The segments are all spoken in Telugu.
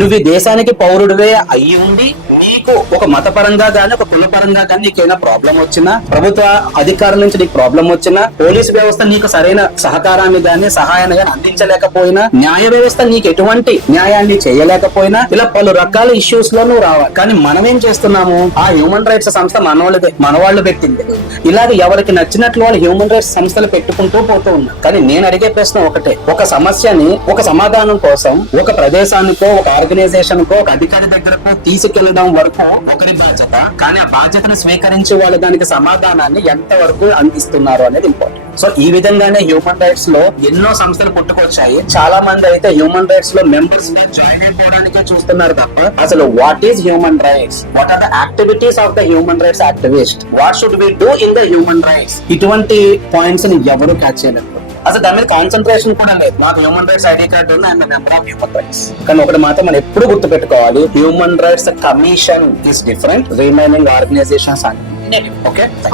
నువ్వు ఈ దేశానికి పౌరుడివే అయ్యి ఉండి నీకు ఒక మతపరంగా గానీ ఒక కులపరంగా గానీ నీకేమైనా ప్రాబ్లం వచ్చినా, ప్రభుత్వ అధికారుల నుంచి నీకు ప్రాబ్లం వచ్చినా, పోలీసు వ్యవస్థ నీకు సరైన సహకారాన్ని గానీ సహాయాన్ని గానీ అందించలేకపోయినా, న్యాయ వ్యవస్థ నీకు ఎటువంటి న్యాయాన్ని చేయలేకపోయినా, ఇలా పలు రకాల ఇష్యూస్ లో నువ్వు రావాలి. కానీ మనం ఏం చేస్తున్నాము, ఆ హ్యూమన్ రైట్స్ సంస్థ మనవాళ్ళదే, మనవాళ్ళు పెట్టింది. ఇలాగ ఎవరికి నచ్చినట్లు వాళ్ళు హ్యూమన్ రైట్స్ సంస్థలు పెట్టుకుంటూ పోతూ ఉన్నారు. కానీ నేను అడిగే ప్రశ్న ఒకటే, ఒక సమస్యని ఒక సమాధానం కోసం ఒక ప్రదేశానికో ఒక ఆర్గనైజేషన్ కో ఒక అధికారి దగ్గరకు తీసుకెళ్లడం వరకు ఒకరి బాధ్యత. కానీ ఆ బాధ్యతను స్వీకరించి వాళ్ళు దానికి సమాధానాన్ని ఎంత వరకు అందిస్తున్నారు అనేది ఇంపార్టెంట్. సో ఈ విధంగానే హ్యూమన్ రైట్స్ లో ఎన్నో సంస్థలు పుట్టుకొచ్చాయి. చాలా మంది అయితే హ్యూమన్ రైట్స్ లో మెంబర్స్ గా జాయిన్ అయిపోవడానికే చూస్తున్నారు తప్ప అసలు what is human rights, what are the activities of the human rights activist, what should we do in the human rights, ఇటువంటి పాయింట్స్ ని ఎవరు క్యాచ్ చేయలేదు. అసలు దాని మీద కాన్సన్ట్రేషన్ కూడా లేదు. నాకు హ్యూమన్ రైట్స్ ఐడి కార్డు ఉంది, I'm member of human rights. కానీ ఒకటి మాత్రం మనం ఎప్పుడు గుర్తుపెట్టుకోవాలి, human rights commission is different, remaining organisations అంటే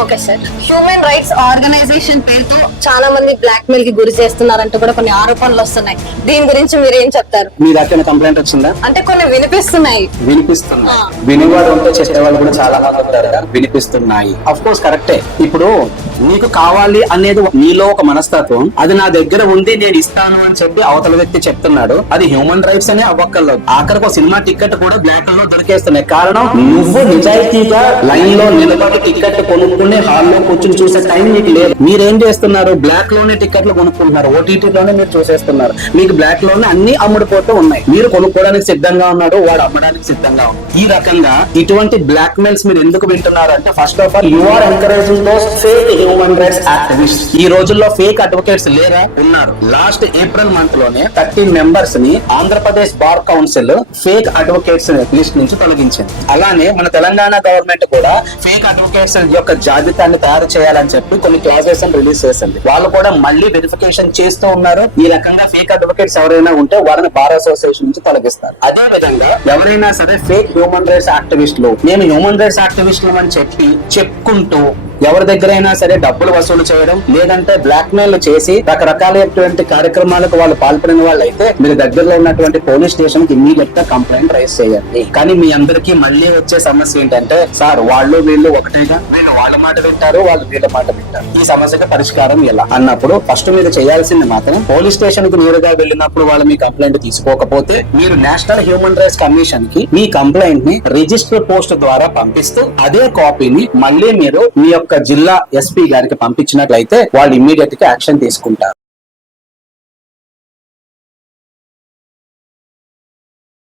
okay sir, human rights organisation పేరుతో చాలా మంది బ్లాక్ మెయిల్ కి గురి చేస్తున్నారంటూ కూడా కొన్ని ఆరోపణలు వస్తున్నాయి. దీని గురించి మీరు ఏం చెప్తారు? మీ దగ్గర కంప్లైంట్ వచ్చిందా? అంటే కొన్ని వినిపిస్తున్నాయి. వినివాడు ఉంటే చేసే వాళ్ళు కూడా చాలా మంది ఉంటారు. వినిపిస్తున్నాయి, అఫ్ కోర్స్ కరెక్టే. ఇప్పుడు నీకు కావాలి అనేది నీలో ఒక మనస్తత్వం, అది నా దగ్గర ఉంది నేను ఇస్తాను అని చెప్పి అవతల వ్యక్తి చెప్తున్నాడు, అది హ్యూమన్ రైట్స్ అనే అవ్వక్కర్లేదు. ఆఖరికి సినిమా టికెట్ కూడా బ్లాక్ లో దొరికేస్తున్నాయి. కారణం, నువ్వు నిజాయితీగా లైన్ లో నిలబడి టికెట్ కొనుక్కునే హాల్లో కూర్చొని చూసే టైం మీకు లేదు. మీరేం చేస్తున్నారు, బ్లాక్ లోనే టికెట్లు కొనుక్కుంటున్నారు, ఓటీటీలోనే మీరు చూసేస్తున్నారు. మీకు బ్లాక్ లోనే అన్ని అమ్ముడుపోతూ ఉన్నాయి. మీరు కొనుక్కోవడానికి సిద్ధంగా ఉన్నాడు, వాడు అమ్మడానికి సిద్ధంగా ఉన్నాడు. ఈ రకంగా ఇటువంటి బ్లాక్ మెయిల్స్ మీరు ఎందుకు వింటున్నారు అంటే, first of all you are encouraging those fake human rights activist. ఈ రోజుల్లో ఫేక్ అడ్వకేట్స్ లేరా? ఉన్నారు. లాస్ట్ ఏప్రిల్ మంత్ లోనే 13 మెంబర్స్ ని Andhra Pradesh bar council fake advocates list నుంచి తొలగించింది. అలానే మన తెలంగాణ గవర్నమెంట్ కూడా ఫేక్ అడ్వకేట్స్ యొక్క జాబితాన్ని తయారు చేయాలని చెప్పి కొన్ని క్లాజెస్ రిలీజ్ చేసింది. వాళ్ళు కూడా మళ్ళీ వెరిఫికేషన్ చేస్తూ ఉన్నారు. ఈ రకంగా ఫేక్ అడ్వకేట్స్ ఎవరైనా ఉంటే వారిని బార్ అసోసియేషన్ నుంచి తొలగిస్తారు. అదే విధంగా ఎవరైనా సరే ఫేక్ హ్యూమన్ రైట్స్ యాక్టివిస్టులు, నేను హ్యూమన్ రైట్స్ యాక్టివిస్టులు అని చెప్పి చెప్పుకుంటూ ఎవరి దగ్గరైనా సరే డబ్బులు వసూలు చేయడం, లేదంటే బ్లాక్ మెయిల్ చేసి రకరకాలైనటువంటి కార్యక్రమాలకు వాళ్ళు పాల్పడిన వాళ్ళు అయితే మీరు దగ్గరలో ఉన్నటువంటి పోలీస్ స్టేషన్ కి ఇమ్మీడియట్ గా కంప్లైంట్ రైజ్ చేయండి. కానీ మీ అందరికీ మళ్ళీ వచ్చే సమస్య ఏంటంటే, సార్ వాళ్ళు వీళ్ళు ఒకటేగా, మీరు వాళ్ళ మాట వింటారు, వాళ్ళు వీళ్ళ మాట వింటారు, ఈ సమస్యకి పరిష్కారం ఎలా అన్నప్పుడు ఫస్ట్ మీరు చేయాల్సింది మాత్రం పోలీస్ స్టేషన్ కు నేరుగా వెళ్ళినప్పుడు వాళ్ళు మీ కంప్లైంట్ తీసుకోకపోతే మీరు నేషనల్ హ్యూమన్ రైట్స్ కమిషన్ కి మీ కంప్లైంట్ ని రిజిస్టర్ పోస్ట్ ద్వారా పంపిస్తూ అదే కాపీని మళ్ళీ మీరు మీ యొక్క జిల్లా ఎస్పీ గారికి పంపించినట్లయితే వాళ్ళు ఇమ్మీడియట్ గా యాక్షన్ తీసుకుంటారు.